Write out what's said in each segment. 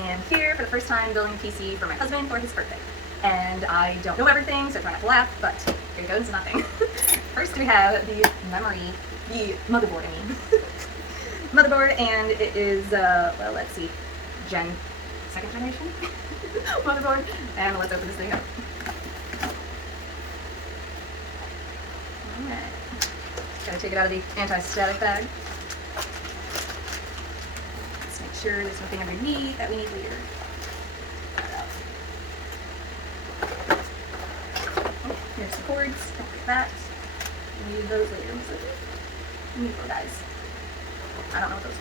am here for the first time building a PC for my husband for his birthday. And I don't know everything, so try not to laugh, but here goes nothing. First we have the motherboard, motherboard, and it is, well, let's see, second generation motherboard, and let's open this thing up. Alright, gotta take it out of the anti-static bag. Let's make sure there's nothing underneath that we need later. Oh, here's some cords, don't forget that. We need those later. We need those guys. I don't know what those are.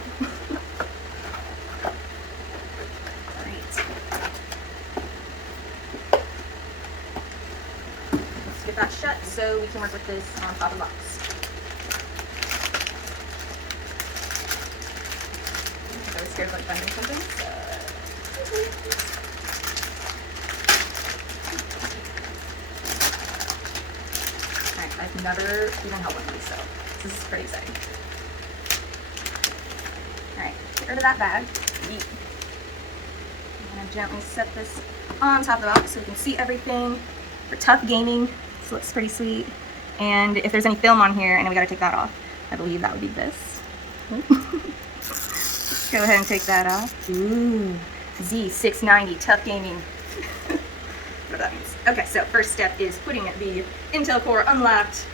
Let's get that shut so we can work with this on top of the box. I was scared of like finding something. Alright, I've never even held one of these, so this is pretty exciting. Alright, get rid of that bag. I'm going to gently set this on top of the box so we can see everything. For tough gaming, this looks pretty sweet. And if there's any film on here, and we got to take that off, I believe that would be this. Go ahead and take that off. Ooh, Z690 tough gaming. Whatever that means. Okay, so first step is putting the Intel Core unlocked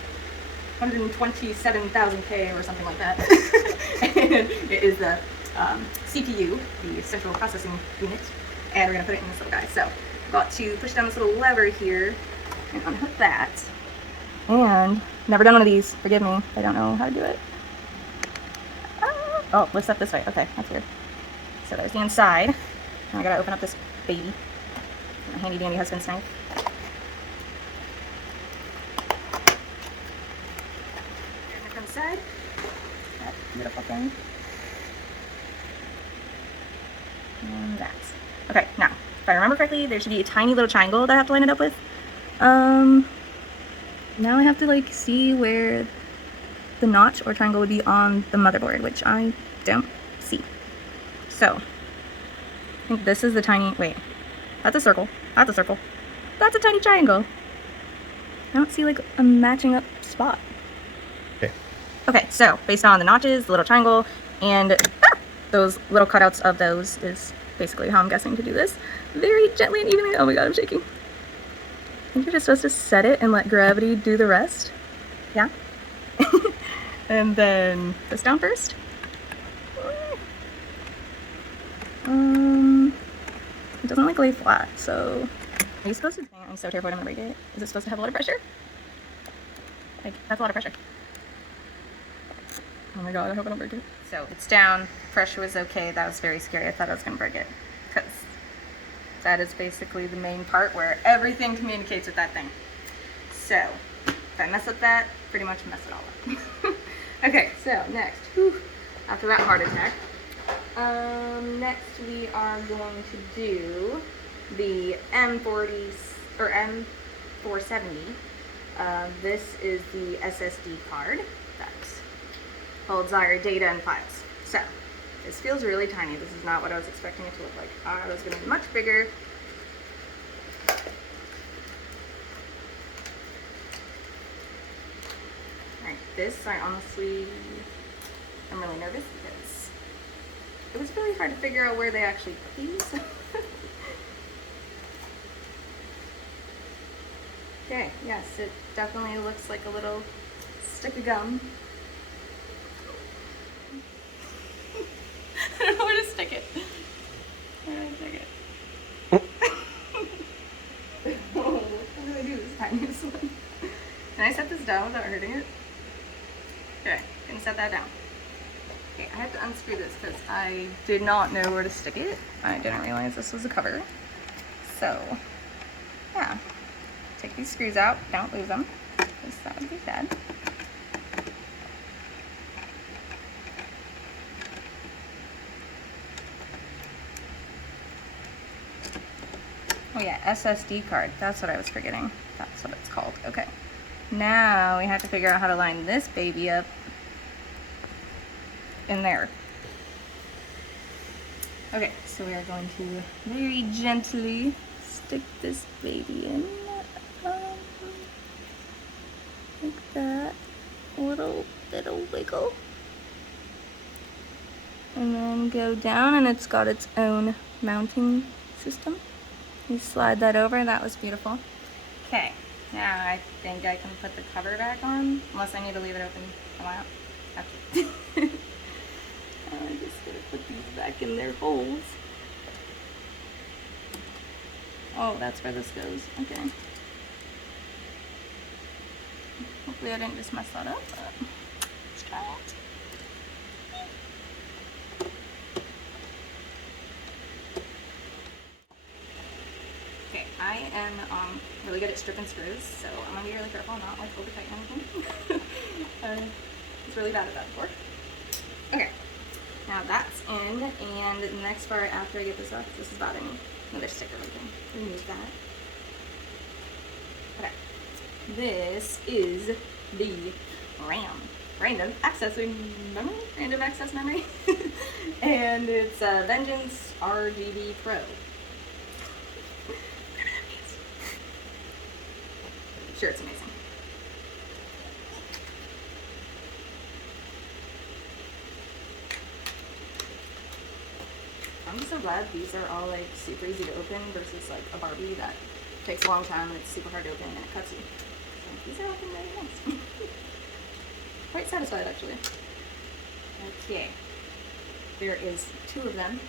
127,000K or something like that. And it is the CPU, the central processing unit, and we're going to put it in this little guy. So got to push down this little lever here and unhook that. And never done one of these, forgive me, I don't know how to do it. Oh, lift up this way. Okay, that's weird. So there's the inside. And I gotta open up this baby. My handy dandy husband's knife. From the side. That beautiful thing. And that. Okay, now, if I remember correctly, there should be a tiny little triangle that I have to line it up with. Now I have to like see where the notch or triangle would be on the motherboard, which I don't see. So, I think this is the tiny, wait, that's a circle, that's a circle, that's a tiny triangle. I don't see like a matching up spot. Okay. Okay, so based on the notches, the little triangle, and those little cutouts of those is basically how I'm guessing to do this. Very gently and evenly. Oh my god, I'm shaking. I think you're just supposed to set it and let gravity do the rest. Yeah? And then this down first. It doesn't like lay flat, so are you supposed to? I'm so terrified I'm gonna break it. Is it supposed to have a lot of pressure? Like, that's a lot of pressure. Oh my god, I hope I don't break it. So it's down, pressure was okay. That was very scary. I thought I was gonna break it. Because that is basically the main part where everything communicates with that thing. So if I mess up that, pretty much mess it all up. Okay, so next, after that heart attack, next we are going to do the M40 or M470. This is the SSD card that holds our data and files. So this feels really tiny. This is not what I was expecting it to look like. I thought it was going to be much bigger. Alright, this I honestly am really nervous because it was really hard to figure out where they actually put these. Okay, yes, it definitely looks like a little stick of gum. I don't know where to stick it. Where do I stick it? Whoa, what do I do this tiniest one? Can I set this down without hurting it? Okay, gonna set that down. Okay, I have to unscrew this because I did not know where to stick it. I didn't realize this was a cover. So, yeah. Take these screws out, don't lose them, because that would be bad. Oh yeah, SSD card. That's what I was forgetting. That's what it's called. Okay. Now we have to figure out how to line this baby up in there. Okay, so we are going to very gently stick this baby in, like that, a little bit of wiggle, and then go down, and it's got its own mounting system. You slide that over, that was beautiful. Okay, now I think I can put the cover back on, unless I need to leave it open a while. I'm just gonna put these back in their holes. Oh, that's where this goes. Okay. Hopefully I didn't just mess that up, but let's try it. Okay, I am really good at stripping screws, so I'm gonna be really careful not like over tighten anything. I was really bad at that before. Okay. Now that's in, and the next part after I get this off, this is bothering me. Another sticker, we can remove that. Okay. This is the RAM, random access memory, and it's Vengeance RGB Pro. I'm sure it's amazing. I'm so glad these are all like super easy to open versus like a Barbie that takes a long time and it's super hard to open and it cuts you. So these are looking really nice. Quite satisfied actually. Okay, there is 2 of them,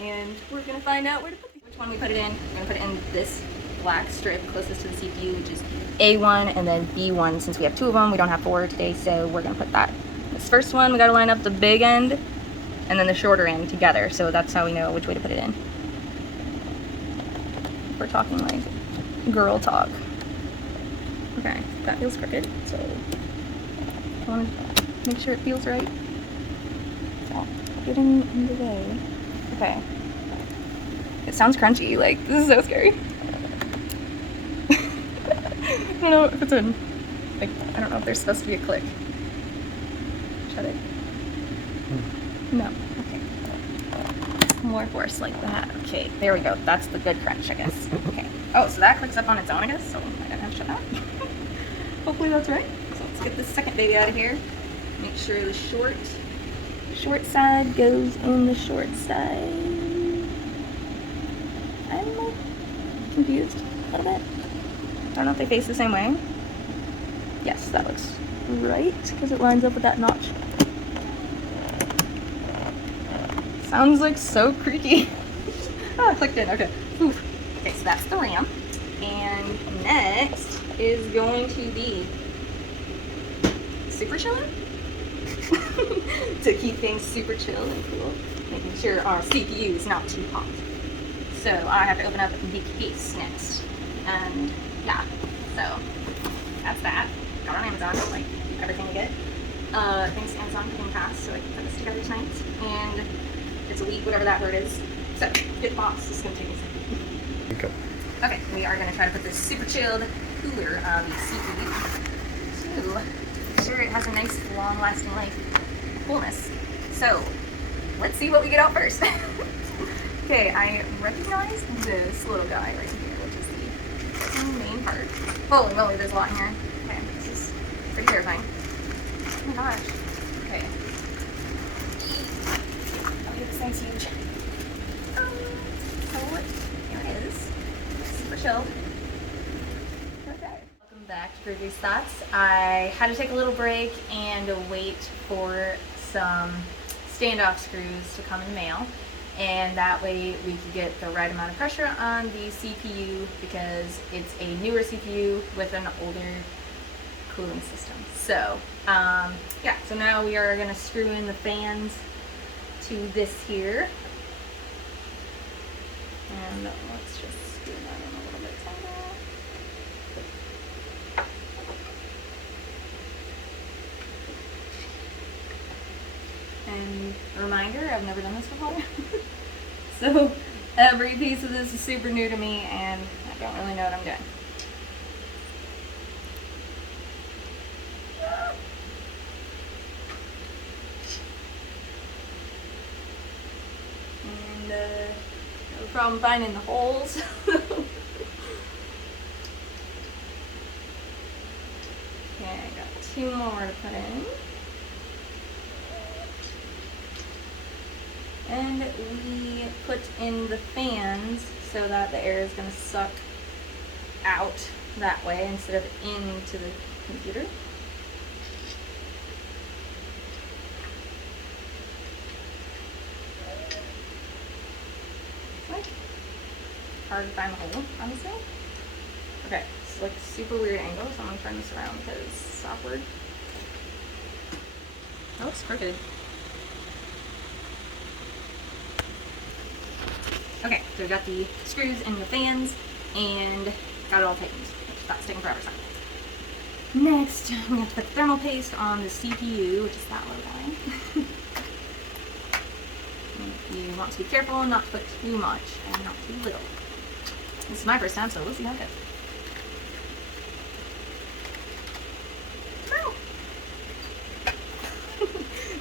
and we're gonna find out where to put these. Which one we put it in? We're gonna put it in this black strip closest to the CPU, which is A1, and then B1. Since we have 2 of them, we don't have 4 today, so we're gonna put that. This first one, we gotta line up the big end and then the shorter end together, so that's how we know which way to put it in. We're talking like girl talk. Okay, that feels crooked, so I want to make sure it feels right. So, getting in the way. Okay. It sounds crunchy, like, this is so scary. I don't know if it's in, like, I don't know if there's supposed to be a click. Shut it. No. Okay. More force like that. Okay, there we go. That's the good crunch, I guess. Okay. Oh, so that clicks up on its own, I guess, so I don't have to shut that. Hopefully that's right. So let's get this second baby out of here. Make sure the short side goes in the short side. I'm like confused a little bit. I don't know if they face the same way. Yes, that looks right because it lines up with that notch. Sounds like so creaky. Oh, I clicked in. Okay. Oof. Okay, so that's the RAM. And next is going to be super chiller. To keep things super chill and cool. Making sure our CPU is not too hot. So I have to open up the case next. And yeah, so that's that. Got on Amazon, like everything you get. Thanks to Amazon for being fast, so I can put this together tonight. And it's a week, whatever that word is. So, get the box. This is going to take me a second. Okay, we are going to try to put this super chilled cooler on the CPU to make sure it has a nice, long-lasting life coolness. So, let's see what we get out first. Okay, I recognize this little guy right here, which is the main part. Holy moly, there's a lot in here. Okay, this is pretty terrifying. Oh my gosh. Okay. This thing's huge. So here it is. Super chilled. Okay. Welcome back to Bri-Bri's Thoughts. I had to take a little break and wait for some standoff screws to come in the mail, and that way we could get the right amount of pressure on the CPU because it's a newer CPU with an older cooling system. So yeah, so now we are going to screw in the fans to this here, and let's just screw that in a little bit tighter. And reminder, I've never done this before. So every piece of this is super new to me and I don't really know what I'm doing. And problem finding the holes. Okay, I got 2 more to put in. And we put in the fans so that the air is going to suck out that way instead of into the computer. Like, hard to find the hole, honestly. Okay, it's like super weird angle, so I'm going to turn this around because it's awkward. That looks crooked. Okay, so we got the screws and the fans, and got it all tightened, which that's taking forever. So. Next, we have to put the thermal paste on the CPU, which is that little line. You want to be careful not to put too much and not too little. This is my first time, so we'll see how it goes.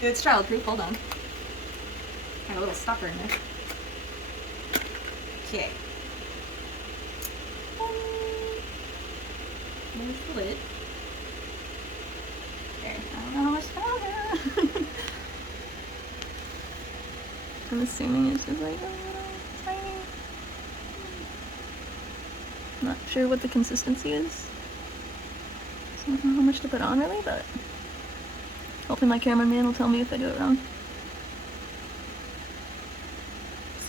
It's child-proof, hold on. Got a little stopper in there. Okay. There's the lid. There. I don't know how much powder. I'm assuming it's just like a little tiny. Not sure what the consistency is. So I don't know how much to put on really, but hopefully my cameraman will tell me if I do it wrong.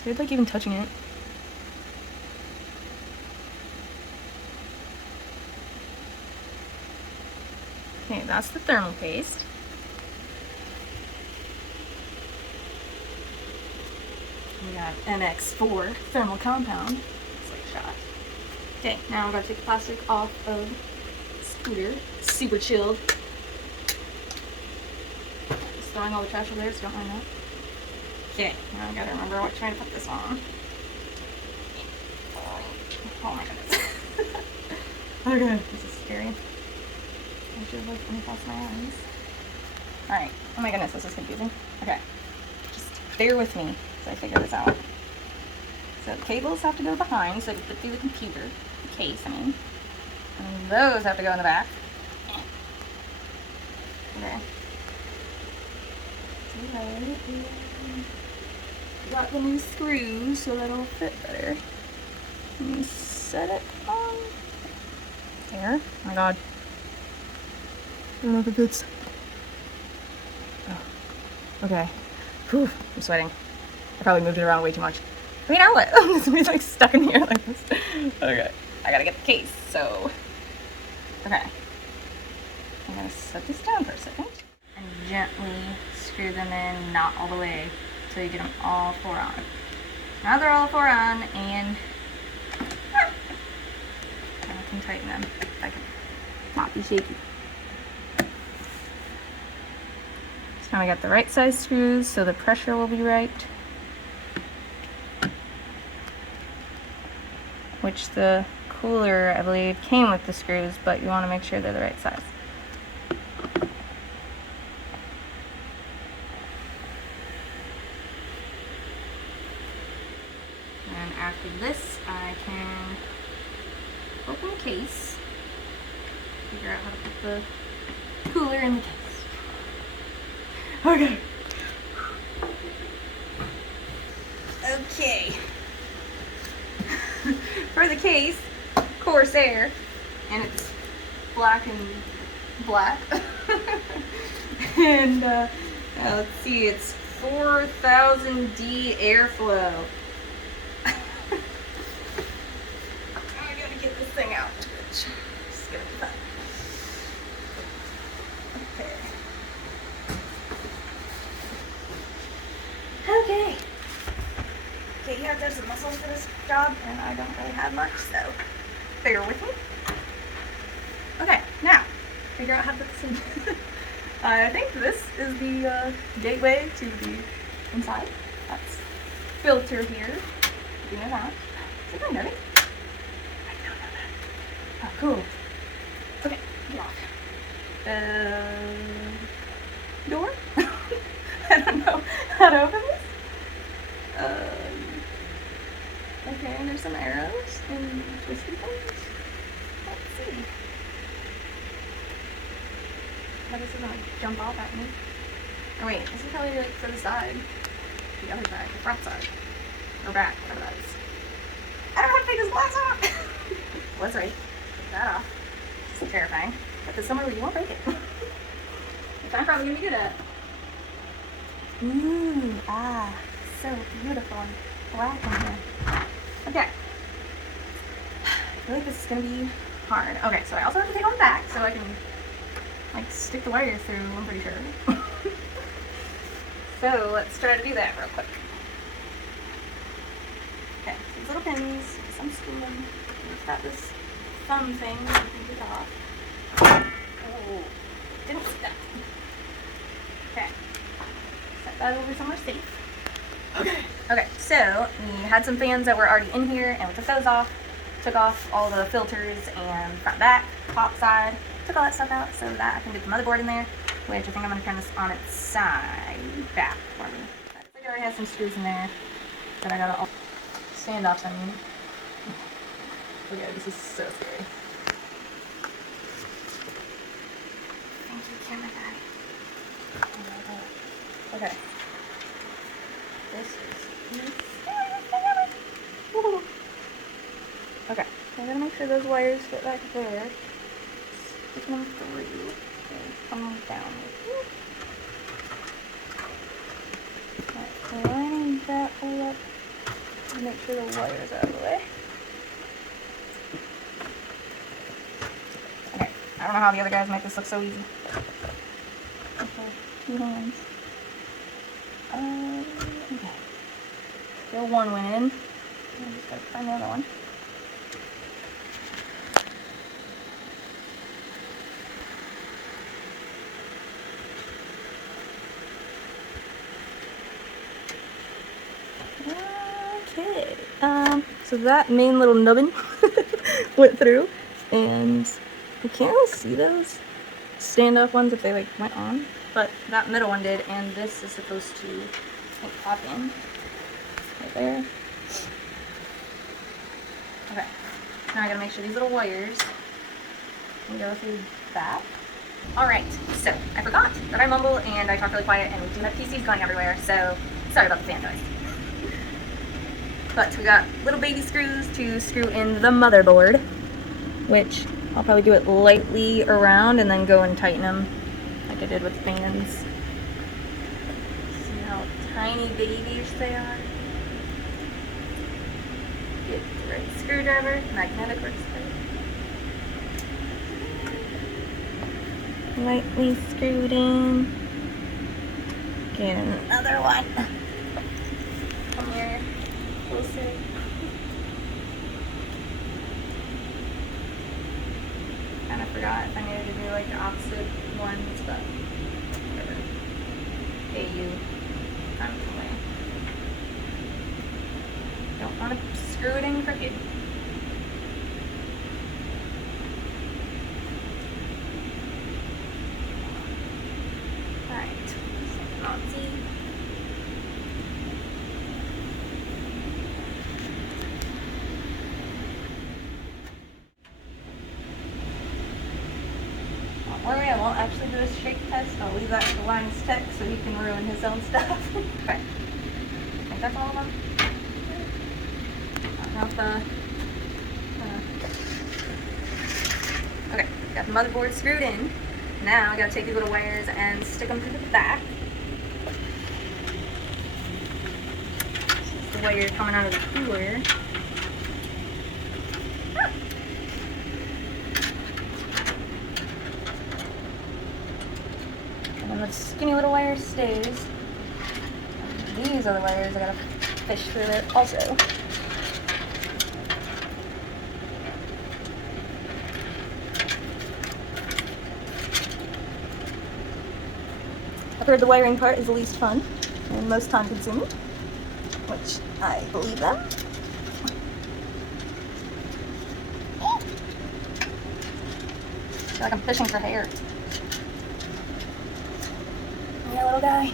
Scared like even touching it. Okay, that's the thermal paste. We got MX4 thermal compound. It's like shot. Okay, now I'm going to take the plastic off of the scooter. It's super chilled. Just throwing all the trash over there, so don't mind that. Okay, now I gotta remember what trying to put this on. Oh my goodness. Okay, this is scary. I should have looked when I crossed my eyes. Alright, oh my goodness, this is confusing. Okay, just bear with me as I figure this out. So the cables have to go behind so they can fit through the computer, the case, I mean. And those have to go in the back. Okay. Got the new screws so that'll fit better. Let me set it on there. Oh my god. I don't know if it fits. Oh. Okay. Whew, I'm sweating. I probably moved it around way too much. I mean, I'll let this be like stuck in here like this. Okay. I gotta get the case, so. Okay. I'm gonna set this down for a second. And gently screw them in, not all the way, so you get them all 4 on. Now they're all 4 on, and I can tighten them if I can not be shaky. So now I got the right size screws, so the pressure will be right. Which the cooler, I believe, came with the screws, but you want to make sure they're the right size. And after this, I can open the case, figure out how to put the cooler in the case. Okay. Okay. For the case, Corsair, and it's black and black. And let's see, it's 4000 D airflow. I gotta get this thing out, which is gonna be fun. Okay. Okay, you have to have some muscles for this job, and I don't really have much, so bear with me. Okay, now, figure out how to put this in. I think this is the gateway to the inside. That's filter here. You know that. Is it nerdy? I don't know that. Oh, cool. Okay, lock. Door? I don't know how to open this. Okay, and there's some arrows and twisty things. Let's see. How does it not jump off at me? Oh wait, this is probably like for the side. The other side, the front side. Or back, whatever that is. I don't know how to take this glass off! Was right. Take that off. This is terrifying. But there's somewhere where you won't break it. Which I'm probably gonna be good at. Ooh, so beautiful and black in here. Okay. I feel like this is gonna be hard. Okay, so I also have to take on the back so I can like stick the wires through, I'm pretty sure. So let's try to do that real quick. Okay, so these little pins, some spooling. We've got this thumb thing that we can get off. Oh, didn't see that. Okay, set that over somewhere safe. Okay, so we had some fans that were already in here and we took those off. Took off all the filters and front back, top side. Took all that stuff out so that I can get the motherboard in there, which I think I'm going to turn this on its side back for me. I already have some screws in there that I got to stand off, I mean. Okay, this is so scary. Thank you, camera guy. Okay. This is Woo. Okay, so I'm gonna make sure those wires fit back there. Stick them through and come down. Alright, lining that all up and make sure the wires are out of the way. Okay, I don't know how the other guys make this look so easy. Okay, 2 hands. Okay. Still one went in. I just gotta find the other one. Okay. So that main little nubbin went through, and I can't really see those standoff ones if they like went on, but that middle one did, and this is supposed to like pop in right there. Okay, now I gotta make sure these little wires can go through that. Alright, so I forgot that I mumble and I talk really quiet and we do have PCs going everywhere, so sorry about the fan noise. But we got little baby screws to screw in the motherboard, which I'll probably do it lightly around and then go and tighten them like I did with fans. See how tiny babyish they are? Get the right screwdriver, magnetic works great. Lightly screwed in. Get another one. Come here, closer. Kind of forgot if I needed to do like the opposite ones, but whatever. Hey, you. Out of the way. Don't want to screw it in crooked. Alright, so Nazi. Don't worry, I won't actually do a shake test. I'll leave that to Line's tech so he can ruin his own stuff. Okay. I think that's all of them. Okay, got the motherboard screwed in. Now I gotta take these little wires and stick them through the back. This is the wire coming out of the cooler. Ah. And then the skinny little wire stays. These are the wires I gotta fish through there also. I've heard the wiring part is the least fun and most time consuming, which I believe them. I feel like I'm fishing for hair. Yeah, little guy.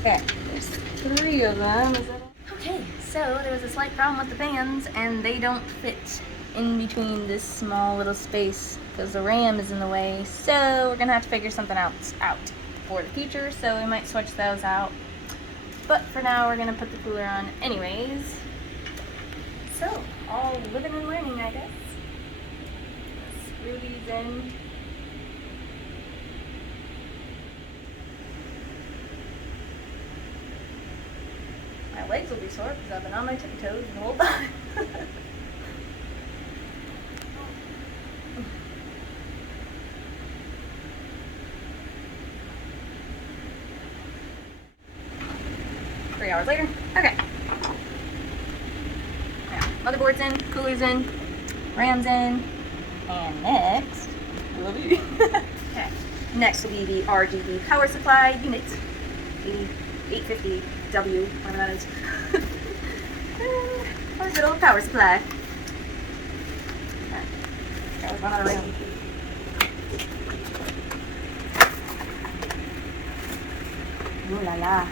Okay, there's 3 of them. Is that all? Okay, So there was a slight problem with the fans, and they don't fit in between this small little space because the ram is in the way. So we're gonna have to figure something else out for the future. So we might switch those out. But for now, we're gonna put the cooler on anyways. So all living and learning, I guess. Screw these in. My legs will be sore because I've been on my tippy toes the whole time. 3 hours later. Okay. Now, motherboard's in, cooler's in, RAM's in, and next will be okay. Next will be the RGB power supply unit, the 850W, whatever that is. Our good old power supply. Okay. That was one other room. Ooh la la.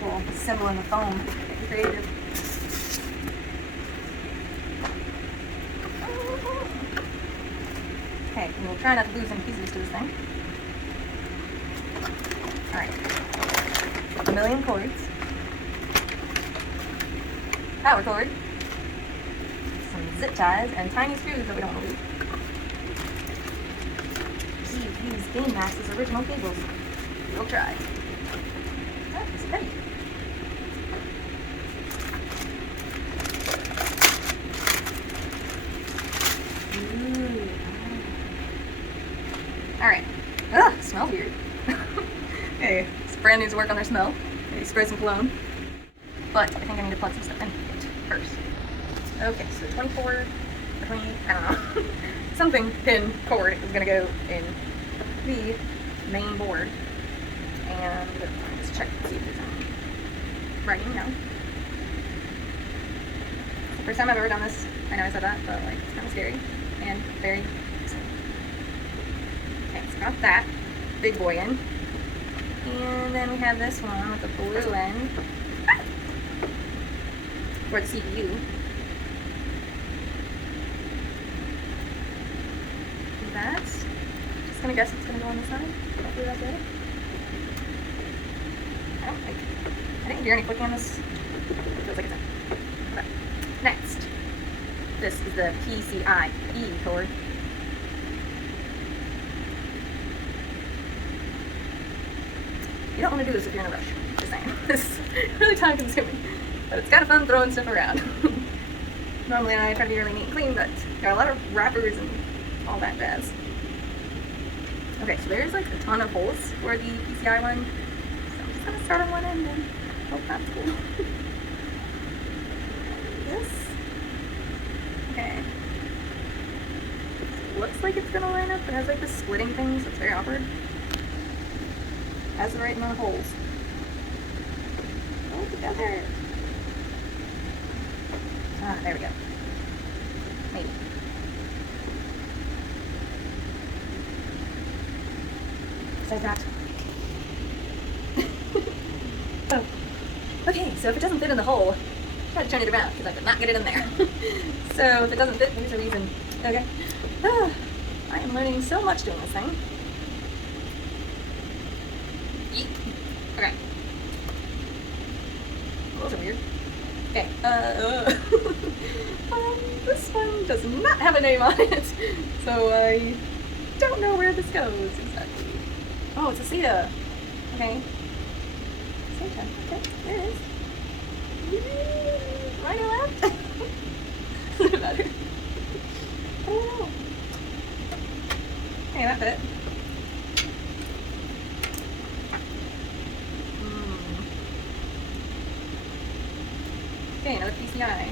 Cool. Symbol in the foam. Get creative. Okay, and we'll try not to lose any pieces to this thing. Alright. A million cords. Power cord. Some zip ties and tiny screws that we don't want to lose. See, use GameMax's original cables. We'll try. That is heavy. Alright. Ugh, smells weird. Hey, it's brand new to work on their smell. Maybe spray some cologne. But I think I need to plug some stuff in first. Okay, so 24 or 20, I don't know. Something pin cord is going to go in the main board. And let's check to see if it's writing now. It's the first time I've ever done this. I know I said that, but like it's kind of scary and very exciting. Okay, so got that big boy in. And then we have this one with the blue end for the CPU. And that's just gonna guess it's gonna go on the side. Hopefully that's it. I didn't hear any clicking on this. It feels like it's in. Okay. Next, this is the Pcie cord. You don't want to do this if you're in a rush. Just saying. This is really time consuming, but it's kind of fun throwing stuff around. Normally I try to be really neat and clean, but got a lot of wrappers and all that jazz. Okay, so there's like a ton of holes for the PCI one. So I'm just gonna start on one end and hope that's cool. This. Okay. It looks like it's gonna line up. It has like this splitting thing, so it's very awkward. Has the right amount of holes. Pull it together. Ah, there we go. Maybe. Just like that. Oh. Okay, so if it doesn't fit in the hole, try to turn it around because I could not get it in there. So if it doesn't fit, there's a reason. Okay. Ah, I am learning so much doing this thing. Okay. Those are weird. Okay. This one does not have a name on it, so I don't know where this goes exactly. Oh, it's a Cia. Okay. Cia. Okay, there it is. Right or left? Doesn't matter. I don't know. Okay, that fit. Okay, another PCI.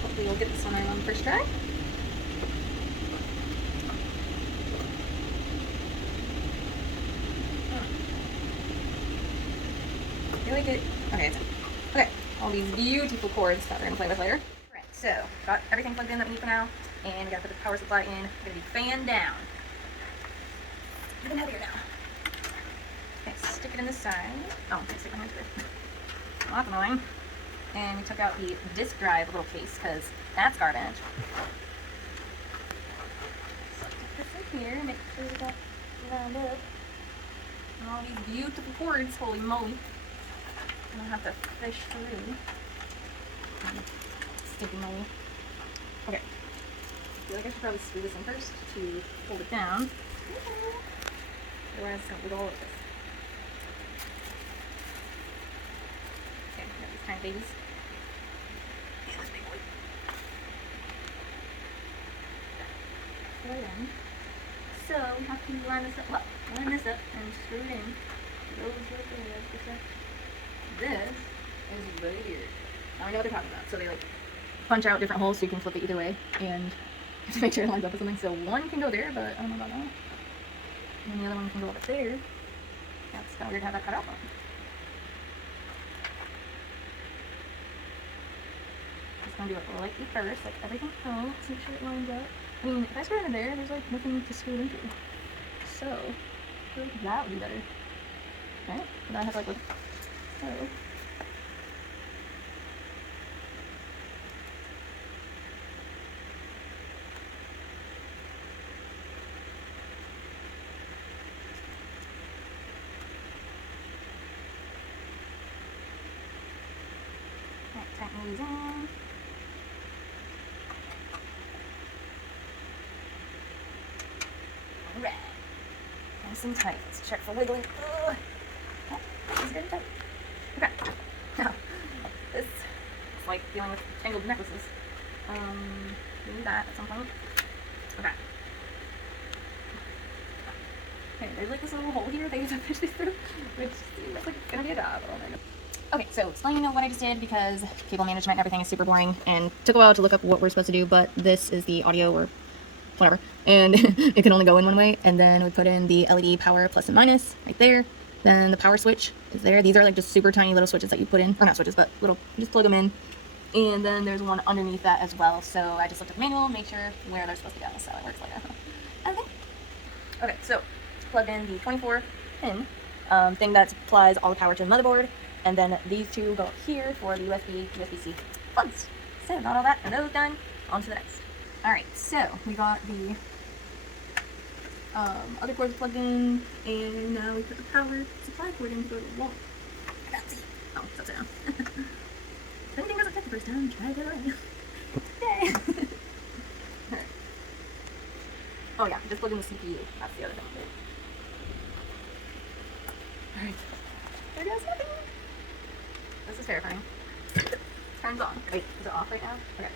Hopefully we'll get this one right on the first try. I feel like it. Okay, it's in. Okay, all these beautiful cords that we're gonna play with later. Alright, so got everything plugged in that we need for now, and we gotta put the power supply in. It's gonna be fanned down. Even heavier now. Okay, stick it in this side. Oh, I'm gonna stick my hand through it. Well, that's annoying. And we took out the disk drive little case because that's garbage. So put this in here, make sure we got lined up. And all these beautiful cords, holy moly. I'm gonna have to fish through. Sticky moly. Okay. I feel like I should probably screw this in first to hold it down. Otherwise, it's gonna wiggle all over this. Okay, got these tiny babies. And this big boy. Right in. So we have to line this up. Well, line this up and screw it in. This is weird. Now I know what they're talking about. So they like punch out different holes so you can flip it either way, and you have to make sure it lines up with something. So one can go there, but I don't know about that. And then the other one can go up there. Yeah, it's kind of weird to have that cut out. Just gonna do it lightly first, like everything else. Make sure it lines up. I mean, if I screw it in there, there's like nothing to screw it into. So I feel like that would be better, right? But I have to like look. So. Tighten these in. Alright. Nice and tight. Let's check for wiggling. Ugh. Oh, this is good and tight. Okay. Now, this is like dealing with tangled necklaces. We need that at some point. Okay. Okay, there's like this little hole here that you have to fish these through, which looks like it's gonna be a job. Oh my god. Okay, so explaining what I just did because cable management and everything is super boring and took a while to look up what we're supposed to do, but this is the audio or whatever, and it can only go in one way. And then we put in the LED power plus and minus right there. Then the power switch is there. These are like just super tiny little switches that you put in, or not switches, but little, you just plug them in. And then there's one underneath that as well. So I just looked at the manual, make sure where they're supposed to go, so it works like that. Okay, so plugged in the 24 pin thing that supplies all the power to the motherboard. And then these two go up here for the USB-C plugs. So got all that and those done. On to the next. Alright, so we got the other cords plugged in, and now we put the power supply cord in to go to the wall. I can't see. Oh, it's upside down. If anything doesn't fit the first time, try it again. Yay! Alright. Oh yeah, just plug in the CPU. That's the other thing. Alright. There goes nothing. This is terrifying. Turns on. Wait, is it off right now? Okay.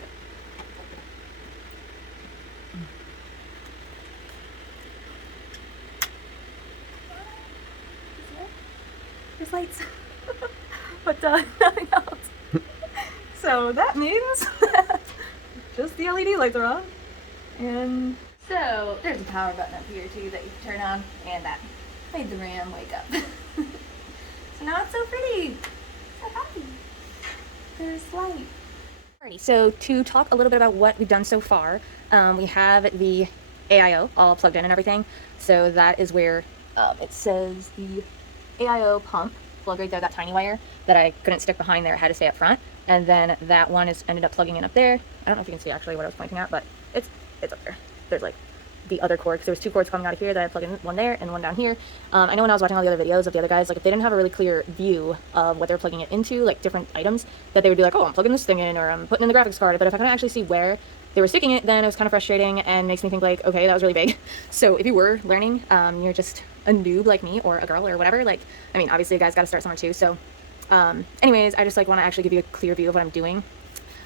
There's lights. But nothing else. So that means just the LED lights are on. And so there's a power button up here too that you can turn on, and that made the RAM wake up. So now it's so pretty. So happy. There's light. Alrighty, so to talk a little bit about what we've done so far, we have the AIO all plugged in and everything. So that is where it says the AIO pump plug right there, that tiny wire that I couldn't stick behind there, it had to stay up front. And then that one is ended up plugging in up there. I don't know if you can see actually what I was pointing at, but it's up there. There's like the other cord, because there was two cords coming out of here that I plugged in, one there and one down here. I know when I was watching all the other videos of the other guys, like if they didn't have a really clear view of what they're plugging it into, like different items, that they would be like, oh, I'm plugging this thing in, or I'm putting in the graphics card. But if I couldn't actually see where they were sticking it, then it was kind of frustrating and makes me think like, okay, that was really big. So if you were learning, you're just a noob like me or a girl or whatever, like, I mean, obviously you guys got to start somewhere too. So anyways, I just like want to actually give you a clear view of what I'm doing.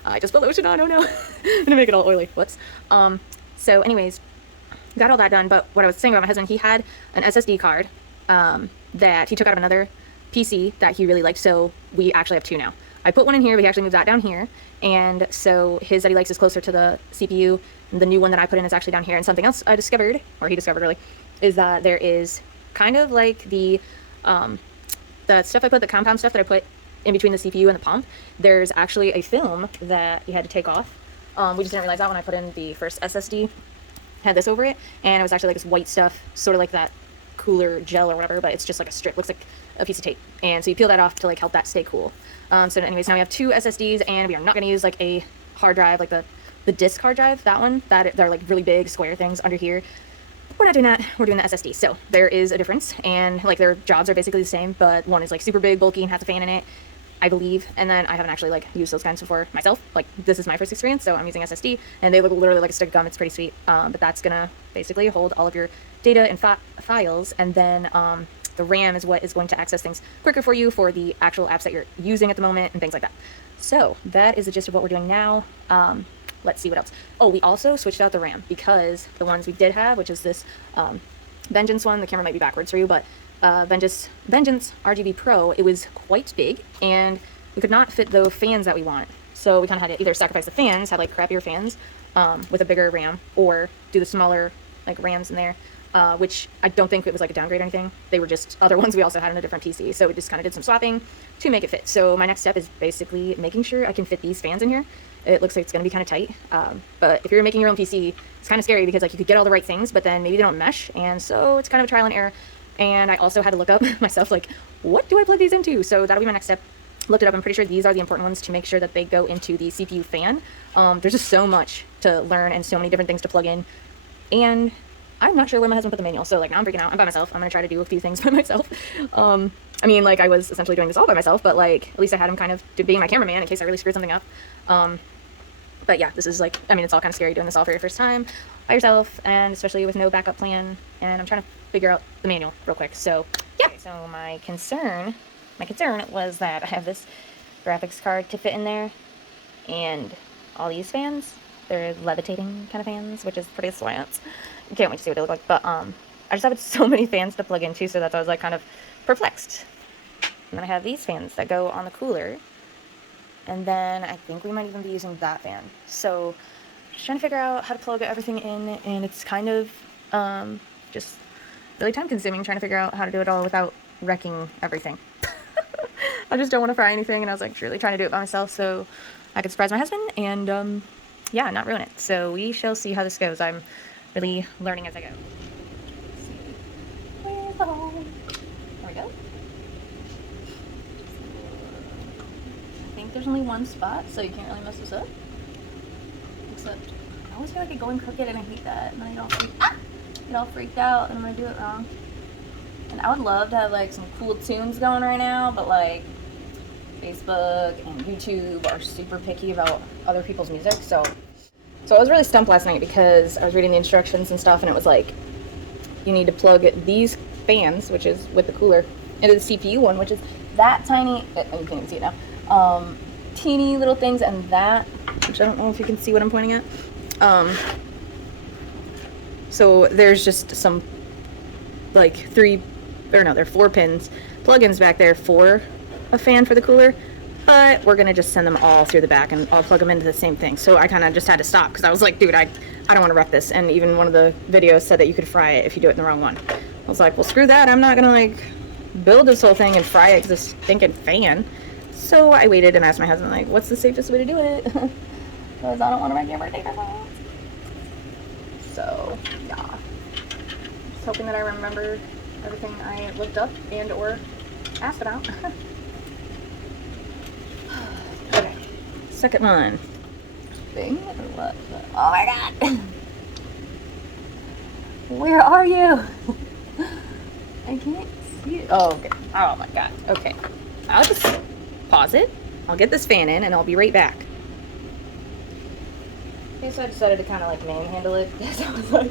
I just put lotion on, oh no. I'm gonna make it all oily, whoops. So anyways, got all that done, but what I was saying about my husband, he had an SSD card that he took out of another PC that he really liked, so we actually have two now. I put one in here, but he actually moved that down here, and so his that he likes is closer to the CPU, and the new one that I put in is actually down here. And something else I discovered, or he discovered really, is that there is kind of like the stuff I put, the compound stuff that I put in between the CPU and the pump, there's actually a film that you had to take off. We just didn't realize that when I put in the first SSD. Had this over it, and it was actually like this white stuff, sort of like that cooler gel or whatever, but it's just like a strip, looks like a piece of tape. And so you peel that off to like help that stay cool. So anyways, now we have 2 SSDs, and we are not going to use like a hard drive, like the disk hard drive, that one, that they're like really big square things under here. We're not doing that. We're doing the SSD. So there is a difference, and like their jobs are basically the same, but one is like super big, bulky, and has a fan in it, I believe. And then I haven't actually like used those kinds before myself. Like this is my first experience, so I'm using SSD, and they look literally like a stick of gum. It's pretty sweet. But that's gonna basically hold all of your data and files, and then the RAM is what is going to access things quicker for you for the actual apps that you're using at the moment and things like that. So that is the gist of what we're doing now. Let's see what else. Oh, we also switched out the RAM because the ones we did have, which is this Vengeance one, the camera might be backwards for you, but Vengeance RGB Pro, it was quite big, and we could not fit the fans that we want. So we kind of had to either sacrifice the fans, have like crappier fans with a bigger RAM, or do the smaller like RAMs in there, which I don't think it was like a downgrade or anything. They were just other ones we also had on a different PC. So we just kind of did some swapping to make it fit. So my next step is basically making sure I can fit these fans in here. It looks like it's going to be kind of tight, but if you're making your own PC, it's kind of scary because like you could get all the right things, but then maybe they don't mesh, and so it's kind of a trial and error. And I also had to look up myself, like, what do I plug these into? So that'll be my next step. Looked it up. I'm pretty sure these are the important ones to make sure that they go into the CPU fan. There's just so much to learn and so many different things to plug in, and I'm not sure where my husband put the manual. So like now I'm freaking out. I'm by myself. I'm gonna try to do a few things by myself. I mean, like I was essentially doing this all by myself, but like at least I had him kind of being my cameraman in case I really screwed something up. But yeah, this is like, I mean, it's all kind of scary doing this all for your first time by yourself, and especially with no backup plan. And I'm trying to figure out the manual real quick. So yeah. Okay, so my concern was that I have this graphics card to fit in there, and all these fans, they're levitating kind of fans, which is pretty slant. Can't wait to see what they look like. But I just have so many fans to plug into, so that's why I was like kind of perplexed. And then I have these fans that go on the cooler. And then I think we might even be using that fan. So just trying to figure out how to plug everything in, and it's kind of just really time consuming trying to figure out how to do it all without wrecking everything. I just don't want to fry anything, and I was like really trying to do it by myself so I could surprise my husband and yeah, not ruin it. So we shall see how this goes. I'm really learning as I go. Let's see. Where's the hole? There we go. I think there's only one spot, so you can't really mess this up. Except, I always feel like I go in crooked, and I hate that. And then I get all freaked out, and I'm gonna do it wrong. And I would love to have like some cool tunes going right now, but like Facebook and YouTube are super picky about other people's music. So I was really stumped last night because I was reading the instructions and stuff, and it was like, you need to plug these fans, which is with the cooler, into the CPU one, which is that tiny, you can't even see it now, teeny little things, and that, which I don't know if you can see what I'm pointing at. So there's just some, like there are 4 pins, plugins back there for a fan for the cooler, but we're gonna just send them all through the back and I'll plug them into the same thing. So I kind of just had to stop because I was like, dude, I don't want to wreck this. And even one of the videos said that you could fry it if you do it in the wrong one. I was like, well, screw that. I'm not gonna like build this whole thing and fry it because this stinking fan. So I waited and asked my husband, like, what's the safest way to do it? Because I don't want to wreck your birthday present. So yeah, just hoping that I remember everything I looked up and or asked about. Okay, second one. Thing or what? Oh my god! Where are you? I can't see it. Oh, okay. Oh my god. Okay, I'll just pause it. I'll get this fan in and I'll be right back. Okay, so I decided to kind of like manhandle it because I was like,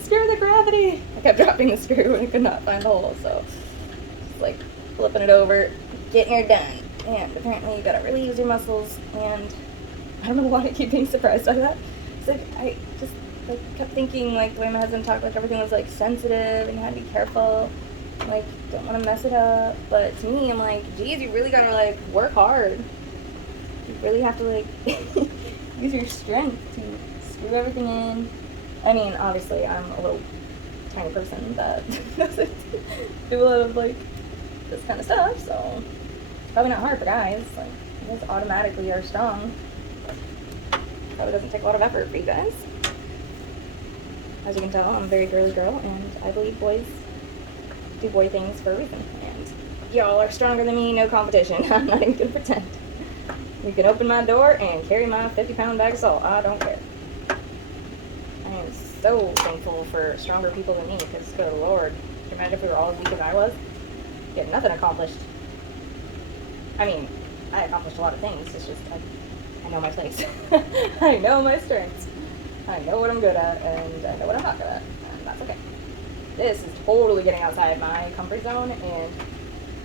screw the gravity. I kept dropping the screw and I could not find the hole, so just like flipping it over, getting her done. And apparently you gotta really use your muscles, and I don't know why I keep being surprised by that. It's like I just like kept thinking like the way my husband talked, like everything was like sensitive and you had to be careful, like don't want to mess it up. But to me, I'm like, geez, you really gotta like work hard. You really have to like use your strength to screw everything in. I mean, obviously I'm a little tiny person that doesn't do a lot of like this kind of stuff, so it's probably not hard for guys. Like, you guys automatically are strong. Probably doesn't take a lot of effort for you guys. As you can tell, I'm a very girly girl, and I believe boys do boy things for a reason. And y'all are stronger than me, no competition. I'm not even gonna pretend. You can open my door and carry my 50-pound bag of salt. I don't care. I am so thankful for stronger people than me, because good lord, can you imagine if we were all as weak as I was? Get nothing accomplished. I mean, I accomplished a lot of things. It's just I know my place. I know my strengths. I know what I'm good at, and I know what I'm not good at, and that's okay. This is totally getting outside my comfort zone and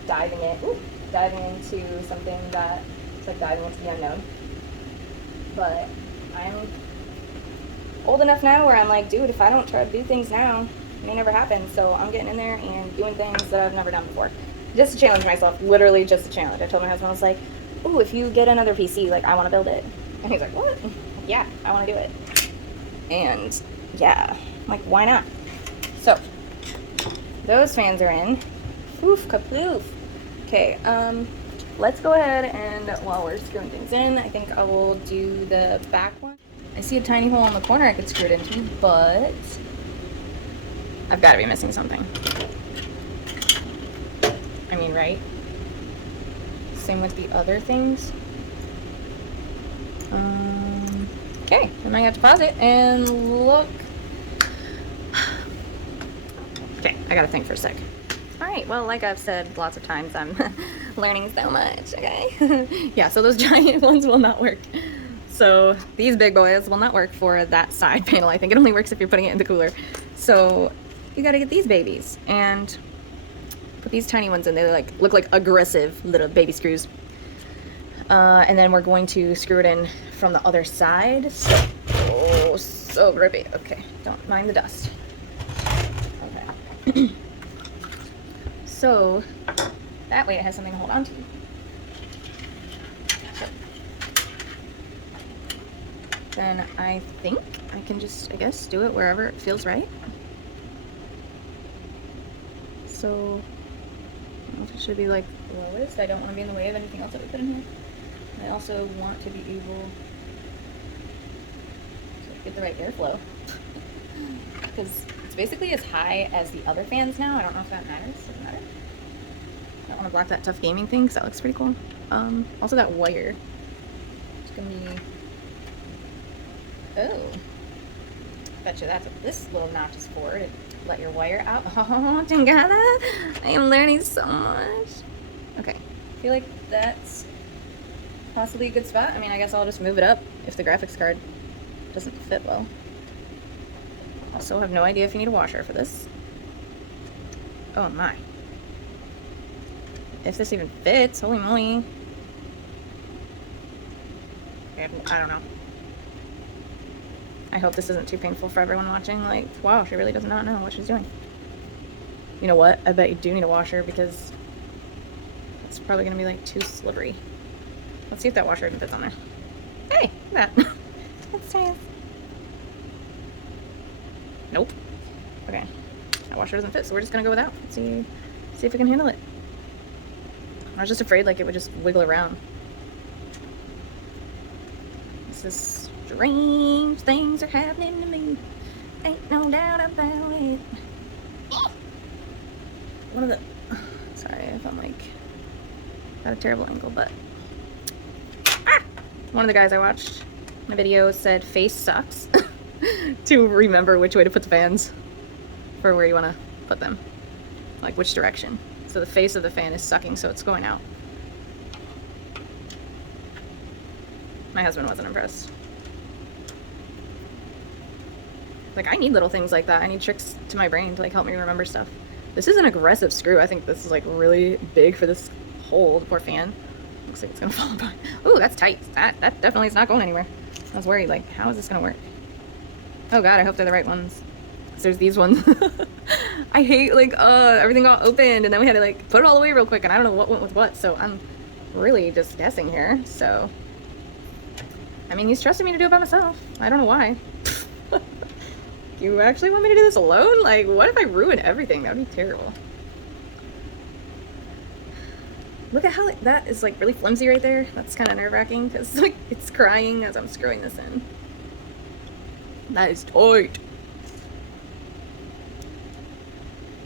diving into something that it's like diving into the unknown. But I'm old enough now where I'm like, dude, if I don't try to do things now, it may never happen. So I'm getting in there and doing things that I've never done before. Just to challenge myself, literally just a challenge. I told my husband, I was like, ooh, if you get another PC, like, I want to build it. And he's like, what? Yeah, I want to do it. And yeah, I'm like, why not? So those fans are in. Poof, kaploof. Okay, let's go ahead and while we're screwing things in, I think I will do the back one. I see a tiny hole in the corner I could screw it into, but I've got to be missing something. I mean, right? Same with the other things. Okay, I might have to pause it and look. Okay, I gotta think for a sec. Alright, well, like I've said lots of times, I'm learning so much, okay? Yeah, so those giant ones will not work. So these big boys will not work for that side panel. I think it only works if you're putting it in the cooler. So you gotta get these babies and put these tiny ones in. They like look like aggressive little baby screws. And then we're going to screw it in from the other side. So, oh, so grippy. Okay, don't mind the dust. Okay. So that way it has something to hold on to. So, then I think I can just, I guess, do it wherever it feels right. So it should be like the lowest. I don't want to be in the way of anything else that we put in here. I also want to be able to get the right airflow. Because it's basically as high as the other fans now. I don't know if that matters. Does it matter? I don't want to block that tough gaming thing because that looks pretty cool. Also that wire. It's going to be... Oh. Bet you that's what this little notch is for. To let your wire out. Oh, together. I am learning so much. Okay. I feel like that's possibly a good spot. I mean, I guess I'll just move it up if the graphics card doesn't fit well. Also have no idea if you need a washer for this. Oh my. If this even fits, holy moly. I don't know. I hope this isn't too painful for everyone watching. Like, wow, she really does not know what she's doing. You know what? I bet you do need a washer because it's probably going to be like too slippery. Let's see if that washer even fits on there. Hey, look at that. That's nice. Nope. Okay. That washer doesn't fit, so we're just going to go without. See if we can handle it. I was just afraid like it would just wiggle around. This is strange things are happening to me. Ain't no doubt about it. One of the... Sorry if I'm like... Got a terrible angle, but... One of the guys I watched in a video said face sucks to remember which way to put the fans for where you want to put them, like which direction. So the face of the fan is sucking, so it's going out. My husband wasn't impressed. Like, I need little things like that. I need tricks to my brain to like help me remember stuff. This is an aggressive screw. I think this is like really big for this hole, the poor fan. Looks like it's gonna fall apart. Ooh, that's tight. That definitely is not going anywhere. I was worried, like, how is this gonna work? Oh god, I hope they're the right ones. 'Cause there's these ones. I hate, like, everything got opened and then we had to, like, put it all away real quick and I don't know what went with what, so I'm really just guessing here, so. I mean, he's trusting me to do it by myself. I don't know why. You actually want me to do this alone? Like, what if I ruin everything? That would be terrible. Look at how that is like really flimsy right there. That's kind of nerve-wracking because like it's crying as I'm screwing this in. That is tight.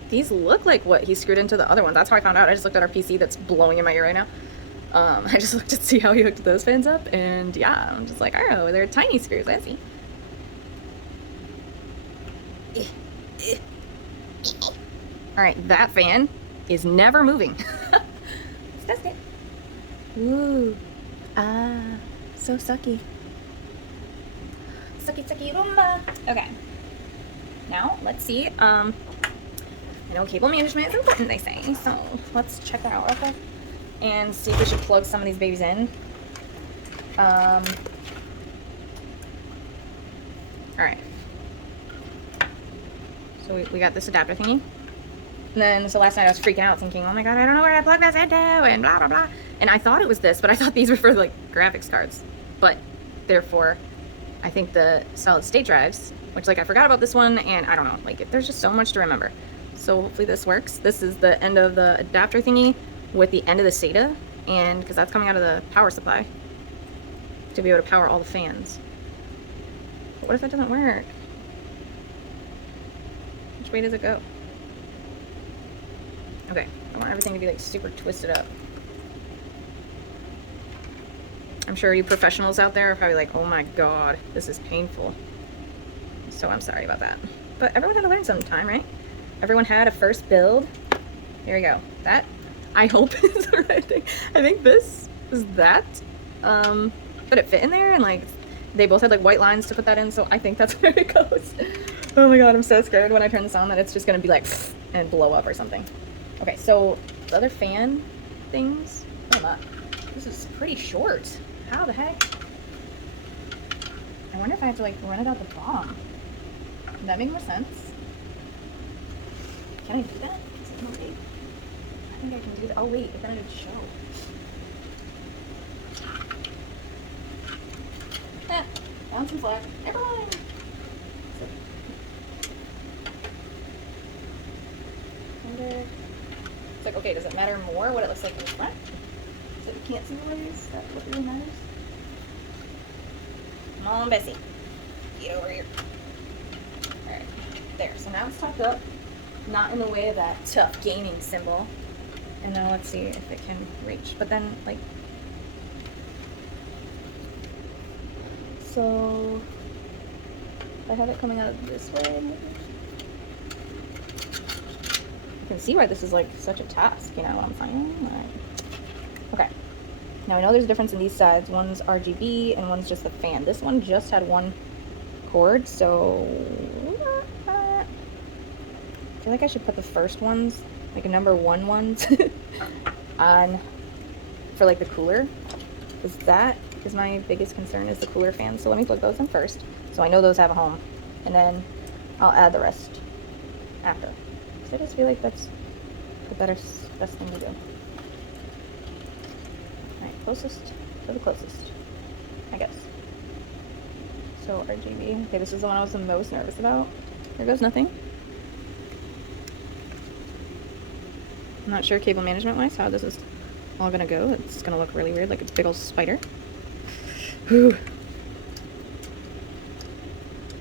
these look like what he screwed into the other one. That's how I found out. I just looked at our PC that's blowing in my ear right now. I just looked to see how he hooked those fans up, and yeah, I'm just like, oh, they're tiny screws, I see. Alright, that fan is never moving. Let's test it. Ooh. Ah, so sucky. Sucky, sucky, rumba. Okay. Now, let's see. I know cable management is important, they say, so let's check that out real quick and see if we should plug some of these babies in. Alright. So we got this adapter thingy. And then, so last night I was freaking out thinking, oh my god, I don't know where to plug this into, and blah, blah, blah. And I thought it was this, but I thought these were for, like, graphics cards. But, therefore, I think the solid state drives, which, like, I forgot about this one, and I don't know, like, there's just so much to remember. So hopefully this works. This is the end of the adapter thingy with the end of the SATA, and, because that's coming out of the power supply to be able to power all the fans. But what if that doesn't work? Which way does it go? Okay, I want everything to be like super twisted up. I'm sure you professionals out there are probably like, oh my god, this is painful. So I'm sorry about that. But everyone had to learn sometime, right? Everyone had a first build. Here we go. That, I hope is the right thing. I think this is that. But it fit in there, and like, they both had like white lines to put that in, so I think that's where it goes. Oh my god, I'm so scared when I turn this on that it's just gonna be like, and blow up or something. Okay, so the other fan things, hold on, this is pretty short. How the heck? I wonder if I have to like run it out the bottom. Would that make more sense? Can I do that? Is it not big? I think I can do that. Oh wait, but then it would show. Found some slack. Never mind. It's like, okay, does it matter more what it looks like in the front? So you can't see the layers? That's what really matters? Come on, Bessie. Get over here. Alright, there. So now it's tucked up. Not in the way of that tough gaming symbol. And then let's see if it can reach. But then, like... So... I have it coming out this way. You can see why this is like such a task, you know what I'm saying? Alright. Okay. Now I know there's a difference in these sides. One's RGB and one's just the fan. This one just had one cord, so I feel like I should put the first ones, like number 1 ones, on for like the cooler. Because that is my biggest concern, is the cooler fans. So let me plug those in first, so I know those have a home. And then I'll add the rest after. I just feel like that's the best thing to do. Alright, closest to the closest, I guess. So RGB. Okay, this is the one I was the most nervous about. There goes nothing. I'm not sure cable management wise how this is all gonna go. It's gonna look really weird, like a big old spider. Whew.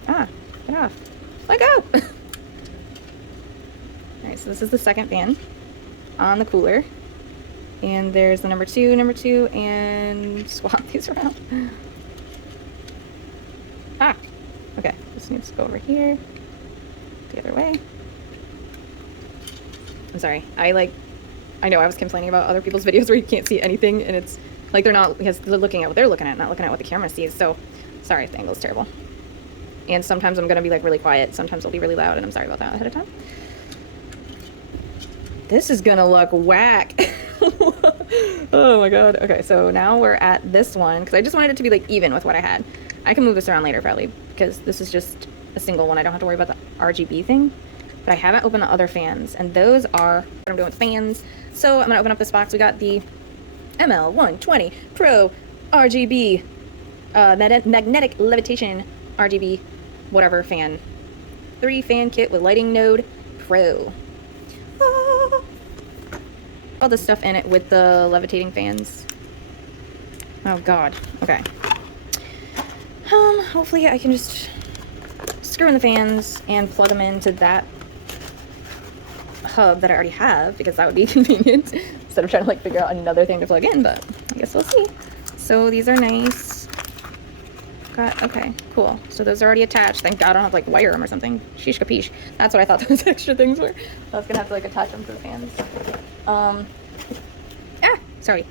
Ah, get off. Let go! Alright, so this is the second fan on the cooler. And there's the number two, and swap these around. Ah! Okay, this needs to go over here. The other way. I'm sorry. I know I was complaining about other people's videos where you can't see anything, and it's like they're looking at what they're looking at, not looking at what the camera sees. So, sorry if the angle's terrible. And sometimes I'm gonna be like really quiet, sometimes I'll be really loud, and I'm sorry about that ahead of time. This is gonna look whack. Oh my god. Okay, so now we're at this one, because I just wanted it to be like even with what I had. I can move this around later probably, because this is just a single one. I don't have to worry about the RGB thing. But I haven't opened the other fans, and those are what I'm doing with fans. So I'm gonna open up this box. We got the ML120 Pro RGB magnetic levitation RGB whatever fan. 3 fan kit with lighting node Pro. Ah. All this stuff in it with the levitating fans. Oh god. Okay. Hopefully I can just screw in the fans and plug them into that hub that I already have, because that would be convenient instead of trying to like figure out another thing to plug in, but I guess we'll see. So these are nice. Okay, cool. So those are already attached. Thank God I don't have like wire them or something. Sheesh capiche. That's what I thought those extra things were. I was gonna have to like attach them to the fans. Sorry.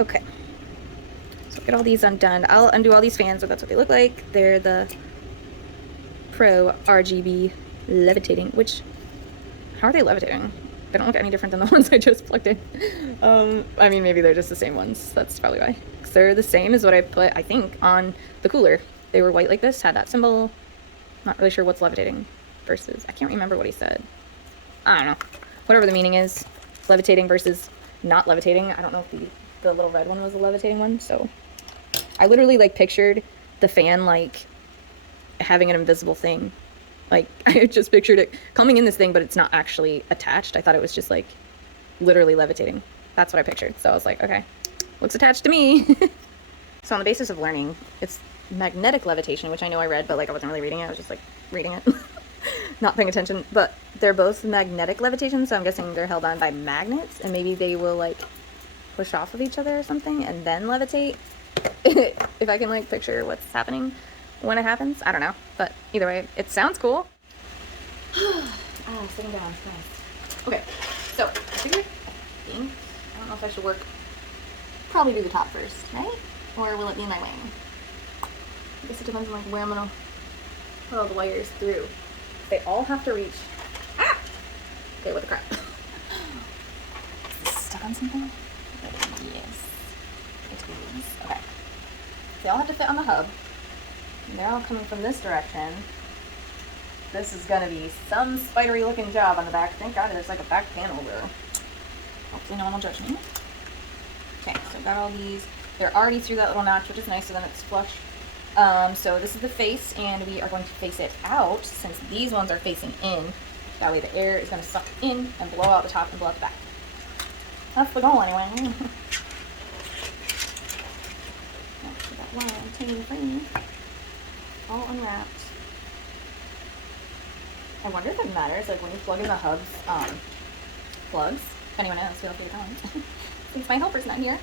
Okay. So get all these undone. I'll undo all these fans, so that's what they look like. They're the Pro RGB levitating, which, how are they levitating? They don't look any different than the ones I just plugged in. I mean, maybe they're just the same ones. That's probably why. Because they're the same as what I put, I think, on the cooler. They were white like this, had that symbol. Not really sure what's levitating versus, I can't remember what he said. I don't know. Whatever the meaning is, levitating versus not levitating. I don't know if the little red one was a levitating one, so. I literally, like, pictured the fan, like, having an invisible thing. Like, I just pictured it coming in this thing, but it's not actually attached. I thought it was just, like, literally levitating. That's what I pictured. So I was like, okay, looks attached to me. So on the basis of learning, it's magnetic levitation, which I know I read, but, like, I wasn't really reading it. I was just, like, reading it. Not paying attention. But they're both magnetic levitation, so I'm guessing they're held on by magnets, and maybe they will, like, push off of each other or something and then levitate. If I can, like, picture what's happening when it happens. I don't know. But either way, it sounds cool. Sitting down. Nice. Okay. So, I don't know if I should probably do the top first, right? Or will it be my wing? I guess it depends on, like, where I'm gonna put all the wires through. They all have to reach. Ah! Okay, what the crap? Is this stuck on something? Yes. It is. Okay. They all have to fit on the hub. And they're all coming from this direction. This is gonna be some spidery looking job on the back. Thank God there's like a back panel there. Hopefully no one will judge me. Okay, so I've got all these. They're already through that little notch, which is nice, so then it's flush. So this is the face, and we are going to face it out since these ones are facing in. That way the air is gonna suck in and blow out the top and blow out the back. That's the goal anyway. Wow, tiny frame, all unwrapped. I wonder if it matters, like when you plug in the hubs, plugs. If anyone knows, feel free to comment. Since my helper's not here.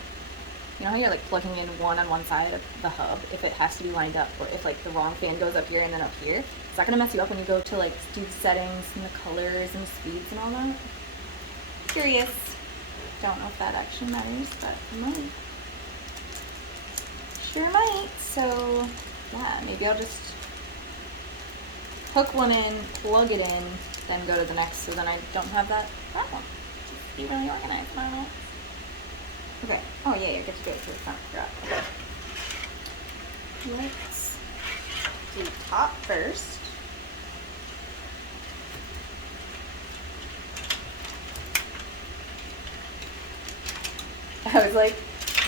You know how you're like plugging in one on one side of the hub, if it has to be lined up, or if like the wrong fan goes up here and then up here, is that gonna mess you up when you go to like do the settings and the colors and the speeds and all that? Curious. Don't know if that actually matters, but it might. Sure might. So yeah, maybe I'll just hook one in, plug it in, then go to the next, so then I don't have that problem. Just be really organized about it. Okay. Oh yeah, I get to go to the front. Okay. Let's do top first. I was like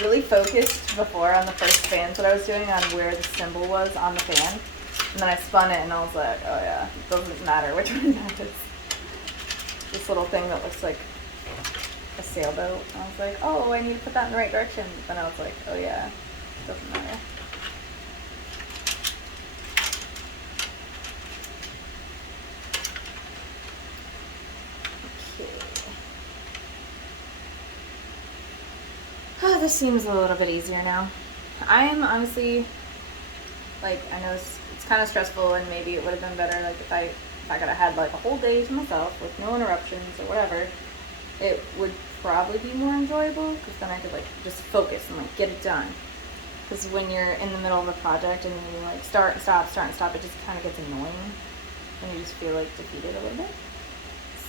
really focused before on the first fans that I was doing on where the symbol was on the fan. And then I spun it and I was like, oh yeah, it doesn't matter which one that is. This little thing that looks like a sailboat. I was like, oh, I need to put that in the right direction. But then I was like, oh yeah, it doesn't matter. Oh, this seems a little bit easier now. I'm honestly, like, I know it's kind of stressful, and maybe it would have been better, like, if I could have had, like, a whole day to myself with no interruptions or whatever, it would probably be more enjoyable, because then I could, like, just focus and, like, get it done. Because when you're in the middle of a project and you, like, start and stop, it just kind of gets annoying, and you just feel, like, defeated a little bit.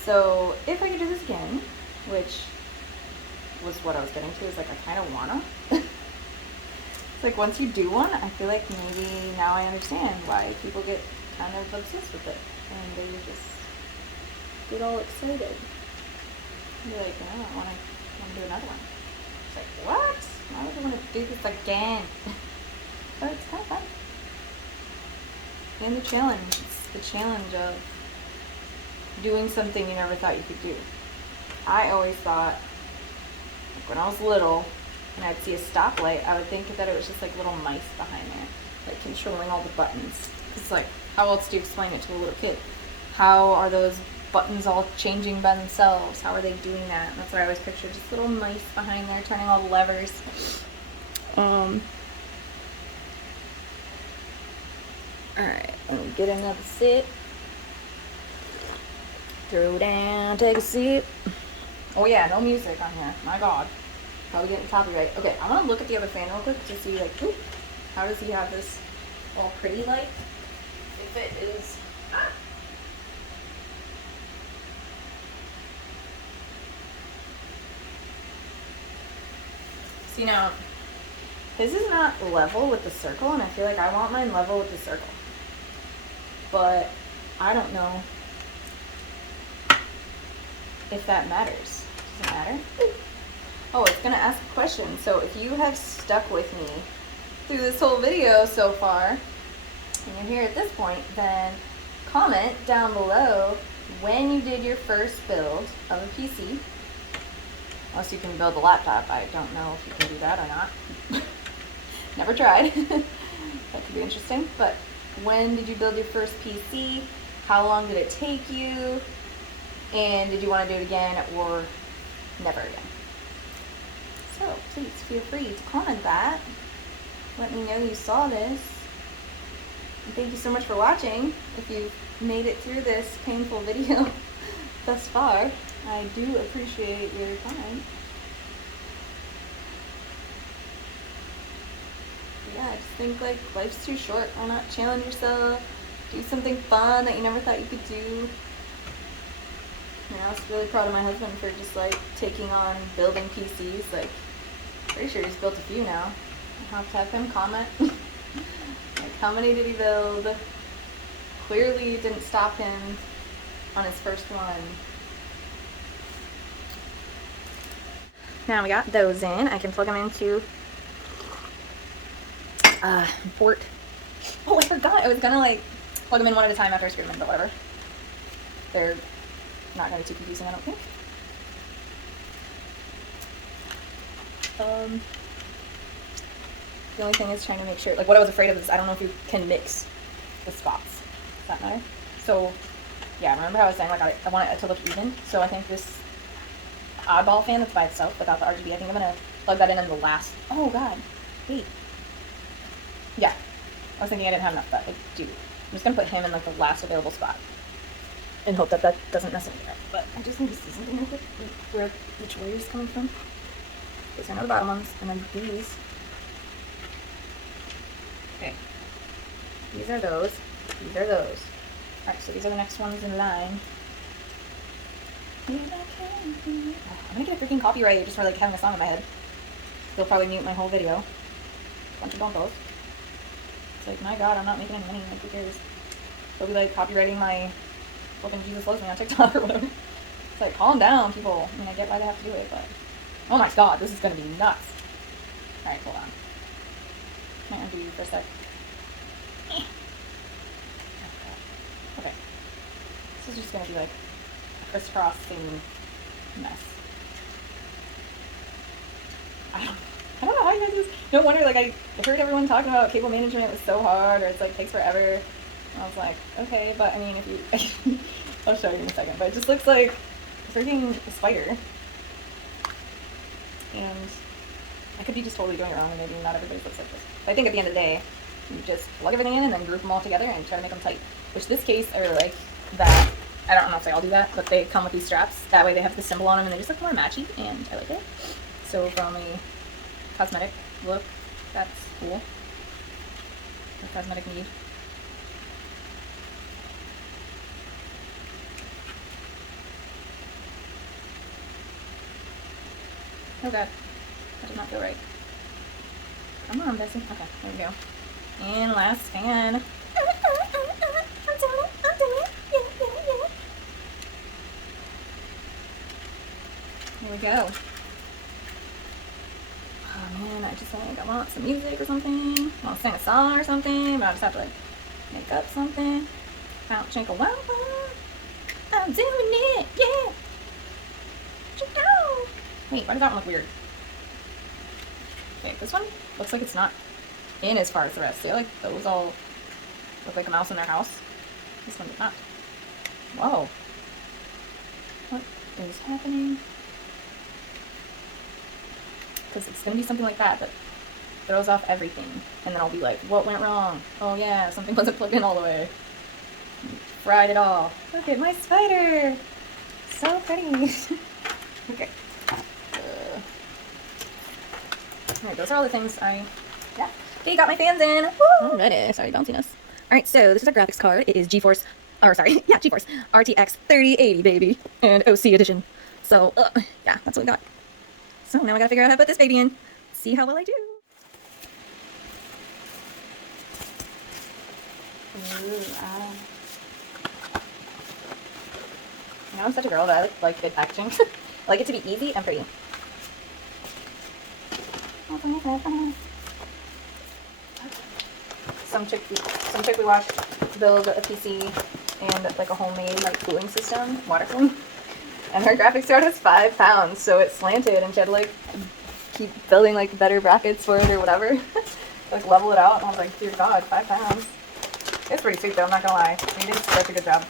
So, if I could do this again, which was what I was getting to, is like I kind of wanna. It's like once you do one, I feel like maybe now I understand why people get kind of obsessed with it, and they just get all excited. You're like, oh, I want to do another one. It's like, what? Why would I want to do this again? But it's kind of fun. And the challenge. It's the challenge of doing something you never thought you could do. I always thought, like when I was little, and I'd see a stoplight, I would think that it was just like little mice behind there, like controlling all the buttons. It's like, how else do you explain it to a little kid? How are those buttons all changing by themselves. How are they doing that? And that's what I always picture, just little mice behind there turning all the levers. Alright, let me get another sip. Throw down, take a sip. Oh yeah, no music on here. My god. Probably getting copyright. Okay, I want to look at the other fan real quick to see, like, ooh, how does he have this all pretty like? If it is... Ah. See, now, his is not level with the circle, and I feel like I want mine level with the circle. But I don't know if that matters. Does it matter? Oh, it's gonna ask a question. So if you have stuck with me through this whole video so far, and you're here at this point, then comment down below when you did your first build of a PC. Unless you can build a laptop. I don't know if you can do that or not. Never tried. That could be interesting. But when did you build your first PC? How long did it take you? And did you want to do it again or never again? So please feel free to comment that. Let me know you saw this. And thank you so much for watching. If you've made it through this painful video thus far, I do appreciate your time. Yeah, I just think like life's too short. Why not challenge yourself? Do something fun that you never thought you could do. You know, I was really proud of my husband for just like taking on building PCs. Like, pretty sure he's built a few now. I'll have to have him comment. Like, how many did he build? Clearly didn't stop him on his first one. Now we got those in. I can plug them into port. Oh, I forgot. I was gonna like plug them in one at a time after I screwed them in, but whatever. They're not gonna be too confusing, I don't think. The only thing is trying to make sure, like what I was afraid of is I don't know if you can mix the spots. Does that matter? So yeah, remember how I was saying like I want it to look even? So I think this oddball fan that's by itself without the RGB, I think I'm gonna plug that in the last, oh god, wait. Yeah, I was thinking I didn't have enough, but I do. I'm just gonna put him in like the last available spot and hope that that doesn't mess anything up. But I just need to see something real quick, where which wire is coming from. These are the bottom ones, and then these. Okay, these are those. These are those. All right, so these are the next ones in line. I'm gonna get a freaking copyright just for like having a song in my head. They'll probably mute my whole video. Bunch of dumpos. It's like, my god, I'm not making any money. Like, who cares? They'll be like copywriting my fucking Jesus Loves Me on TikTok or whatever. It's like, calm down, people. I mean, I get why they have to do it, but oh my god, this is gonna be nuts. Alright, hold on. Might undo you for a sec. Okay. This is just gonna be like a crisscrossing mess. I don't know how you guys do this. No wonder, like, I heard everyone talking about cable management was so hard, or it's like takes forever. And I was like, okay, but I mean, if you, I'll show you in a second, but it just looks like a freaking spider. And I could be just totally doing it wrong, and maybe not everybody looks like this. But I think at the end of the day, you just plug everything in and then group them all together and try to make them tight. Which this case are like that. I don't know if they all do that, but they come with these straps. That way they have the symbol on them and they just look more matchy, and I like it. So from a cosmetic look, that's cool. A cosmetic need. Oh god, that does not feel right. Come on, Bessie. Okay, there we go. And last fan. Here we go. Oh man, I just think I want some music or something. I want to sing a song or something, but I just have to like make up something. Out, chink a wow wow. I'm doing it, yeah. Wait, why does that one look weird? Okay, this one looks like it's not in as far as the rest. See, like those all look like a mouse in their house. This one did not. Whoa. What is happening? Because it's going to be something like that throws off everything. And then I'll be like, what went wrong? Oh yeah, something wasn't plugged in all the way. Fried it all. Look at my spider! So pretty. Okay. Alright, those are all the things yeah. Okay, got my fans in. Alrighty, sorry, bounciness. Alright, so this is our graphics card. It is GeForce RTX 3080, baby. And OC edition. So, yeah, that's what we got. So now I gotta figure out how to put this baby in. See how well I do. You know, I'm such a girl that I like good packaging. I like it to be easy and pretty. Some chick we watched build a PC and like a homemade like cooling system, water cooling. And her graphics card was 5 pounds, so it slanted and she had to like keep building like better brackets for it or whatever. Like level it out, and I was like, dear God, 5 pounds. It's pretty sweet though, I'm not gonna lie. They did such a good job.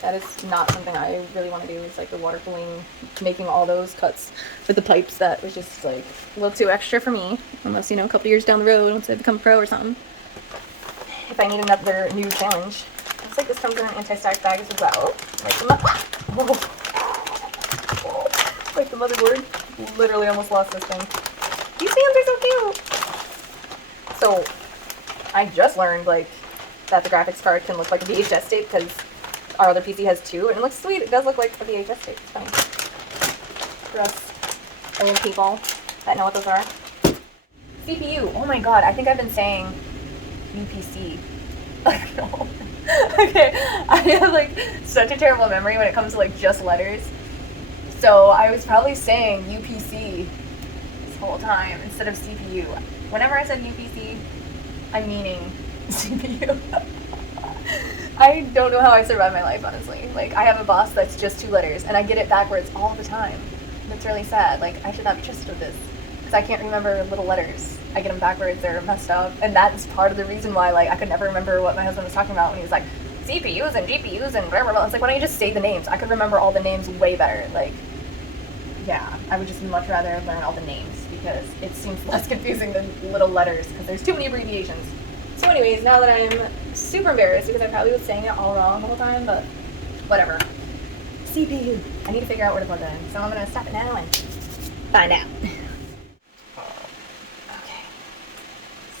That is not something I really want to do, is like the water cooling, making all those cuts with the pipes. That was just like a little too extra for me. Unless, you know, a couple years down the road, once I become pro or something. If I need another new challenge. Looks like this comes in an anti-static bag as well. Like the motherboard. Literally almost lost this thing. These fans are so cute! So, I just learned, like, that the graphics card can look like a VHS tape, because our other PC has 2, and it looks sweet. It does look like a VHS tape. It's funny. For us old people that know what those are. CPU. Oh my god, I think I've been saying UPC. No. Okay, I have like such a terrible memory when it comes to like just letters. So I was probably saying UPC this whole time instead of CPU. Whenever I said UPC, I'm meaning CPU. I don't know how I survive my life, honestly. Like, I have a boss that's just 2 letters, and I get it backwards all the time. It's really sad. Like, I should not be trusted with this, because I can't remember little letters. I get them backwards, they're messed up, and that's part of the reason why, like, I could never remember what my husband was talking about when he was like, CPUs and GPUs and blah, blah, blah. It's like, why don't you just say the names? I could remember all the names way better. Like, yeah, I would just much rather learn all the names, because it seems less confusing than little letters, because there's too many abbreviations. So anyways, now that I'm super embarrassed because I probably was saying it all wrong the whole time, but whatever. CPU. I need to figure out where to plug that in, so I'm going to stop it now and find out. Okay.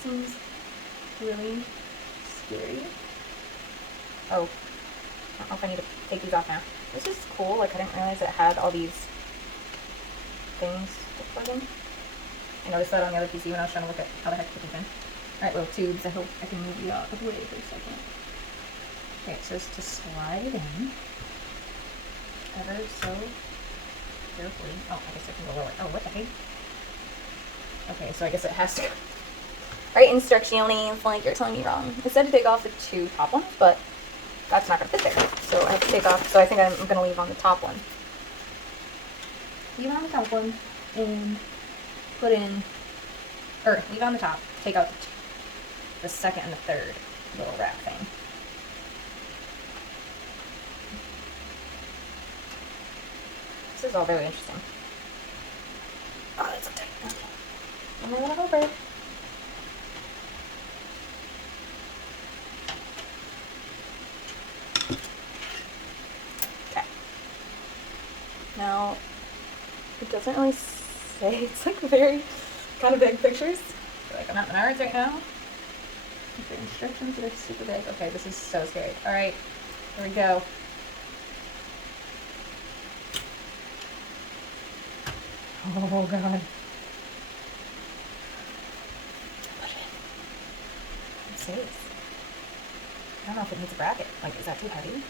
Seems really scary. Oh. I don't know if I need to take these off now. This is cool. Like, I didn't realize it had all these things to plug in. I noticed that on the other PC when I was trying to look at how the heck to put these in. Alright, little tubes. I hope I can move you out of the way for a second. Okay, so it's to slide it in. Ever so carefully. Oh, I guess I can go lower. Oh, what the heck? Okay, so I guess it has to go. Alright, instructions, like you're telling me wrong. It said to take off the 2 top ones, but that's not going to fit there. So I have to take off, so I think I'm going to leave on the top one. Leave on the top one, and put in, or leave on the top, take out the second and the third little wrap thing. This is all very interesting. Oh, that's so tight. Okay. I'm a little over. Okay. Now, it doesn't really say, it's like very kind of big pictures. I feel like I'm not in ours right now. The instructions that are super big. Okay, this is so scary. Alright, here we go. Oh god. Put it in. Let's see this. I don't know if it needs a bracket. Like, is that too heavy?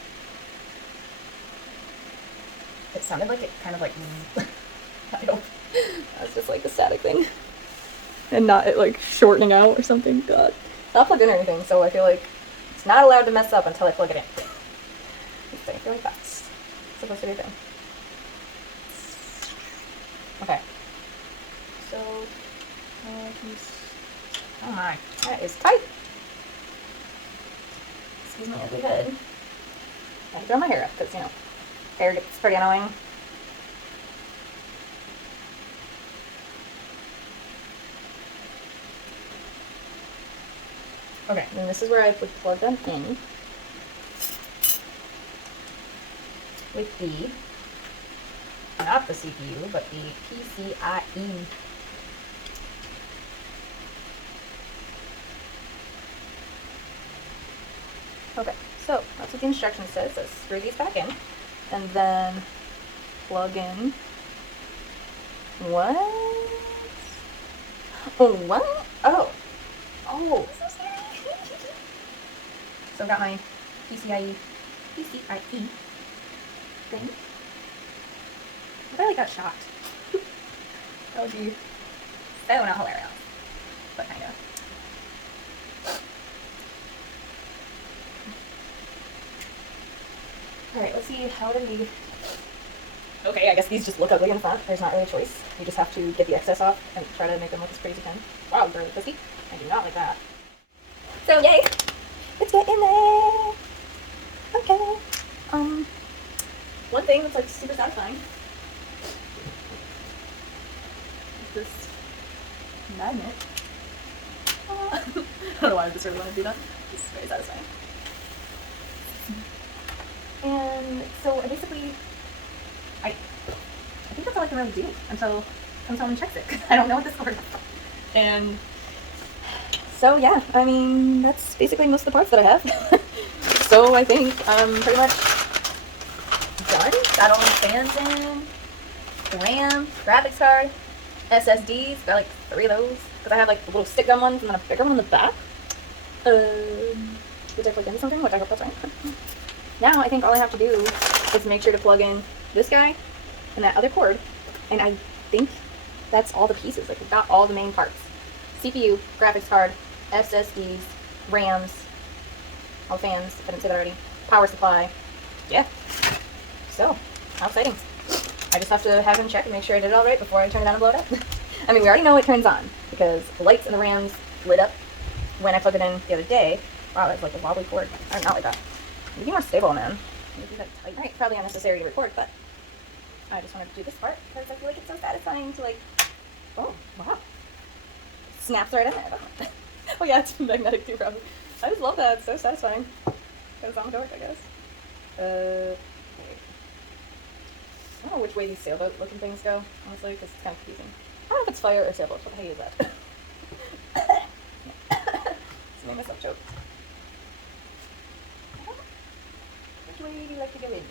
It sounded like it kind of like I hope that's just like the static thing. And not it like shortening out or something. God. Not plugged in or anything, so I feel like it's not allowed to mess up until I plug it in. I feel like that's supposed to be a thing. Okay. So, oh my, that is tight. Excuse my ugly head. I throw my hair up because, you know, hair gets pretty annoying. Okay, and this is where I would plug them in with the, not the CPU, but the PCIe. Okay, so that's what the instruction says. Let's screw these back in and then plug in. What? Oh, what? Oh. Oh, so scary. So I've got my PCIe thing. What if I like got shot? That would be so not hilarious, but kind of. Alright, let's see, how do we... Okay, I guess these just look ugly in the front. There's not really a choice. You just have to get the excess off and try to make them look as pretty as you can. Wow, they're really crispy. I do not like that. So, yay! Let's get in there! Okay. One thing that's like super satisfying is this magnet. I don't know why I just really want to do that. It's very satisfying. And so I basically, I think that's all I can really do until someone checks it. I don't know what this cord is. And so yeah, I mean, that's basically most of the parts that I have. So I think I'm pretty much done. Got all the fans in, the RAM, graphics card, SSDs, got like 3 of those. Because I have like the little stick gun ones and then a bigger one in the back. Which I plug into something, which I hope that's right. Now I think all I have to do is make sure to plug in this guy and that other cord, and I think that's all the pieces. Like, we've got all the main parts. CPU, graphics card, SSDs, RAMs, all the fans, if I didn't say that already, power supply. Yeah. So, how exciting. I just have to have him check and make sure I did it all right before I turn it on and blow it up. I mean, we already know it turns on because the lights in the RAMs lit up when I plugged it in the other day. Wow, that's like a wobbly cord. I not like that. Be more stable, man. Alright, probably unnecessary to record, but I just wanted to do this part because I feel like it's so satisfying to, like, oh, wow. Snaps right in there. Oh yeah, it's magnetic too, probably. I just love that. It's so satisfying. Goes on the dork, I guess. I don't know which way these sailboat looking things go, honestly, because it's kind of confusing. I don't know if it's fire or sailboat. What the heck is that? Just made myself choke. Which way do you like to go in?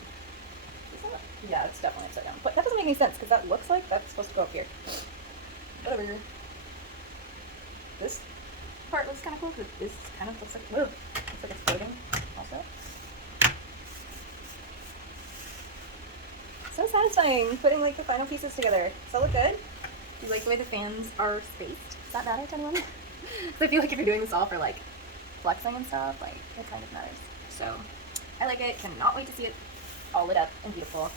Yeah, it's definitely upside down. But that doesn't make any sense, because that looks like that's supposed to go up here. Whatever. This part looks kind of cool, because this kind of looks like, whoa, looks like it's floating also. So satisfying, putting like the final pieces together. Does that look good? Do you like the way the fans are spaced? Does that matter to anyone? I feel like if you're doing this all for like flexing and stuff, like it kind of matters. So I like it. Cannot wait to see it all lit up and beautiful.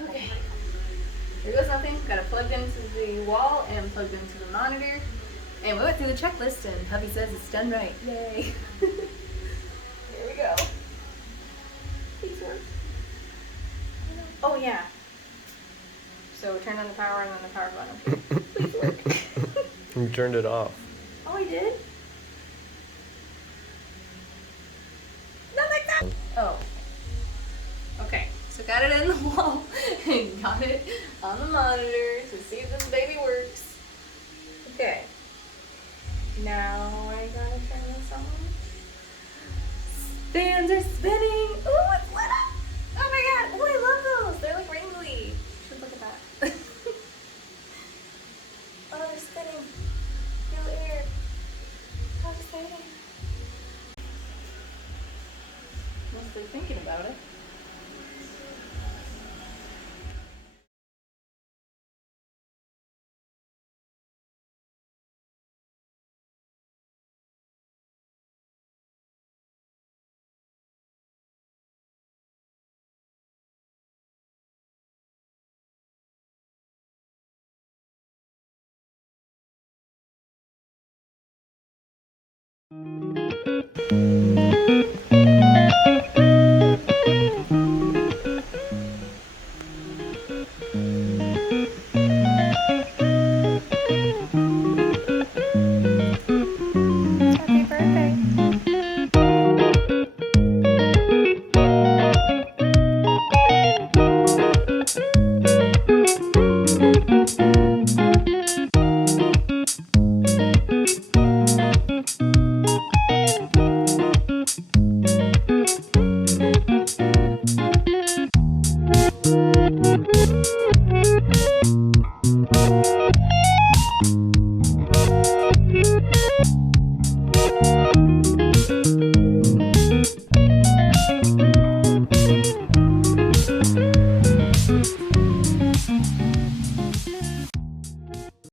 Okay. Here goes nothing. Got it plugged into the wall and plugged into the monitor. And we went through the checklist and hubby says it's done right. Yay. Here we go. Please work. Oh yeah. So turn on the power and then the power button. Please work. You turned it off. Oh, I did? Not like that! Oh. Okay. So got it in the wall and got it on the monitor to see if this baby works. Okay. Now I gotta turn this on. Fans are spinning! Ooh, it's lit up! Oh my god! Oh, I love those! They're like rainbowy. Should look at that. Oh, they're spinning. Feel the air. How exciting. Mostly thinking about it.